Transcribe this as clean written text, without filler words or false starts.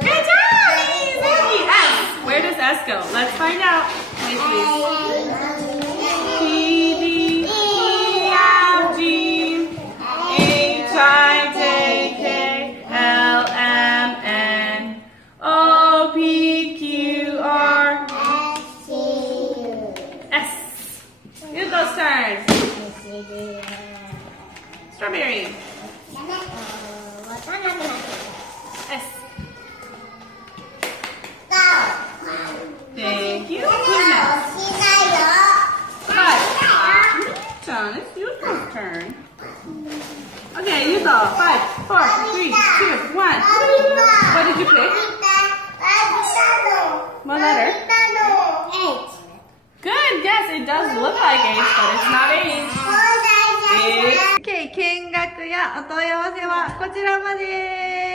Good job! Easy! S. Where does S go? Let's find out. Wait, please. P, D, E, F, G, H, I, J, K, L, M, N, O, P, Q, R, S. Hugo's turn. Strawberry. S. Thank you. Who's next? John, it's Hugo's turn. Okay, Hugo. 5, 4, 3, 2, 1. What did you pick? What letter? H. Good. Yes, it does look like H, but it's not H. Okay, 見学やお問い合わせはこちらまで。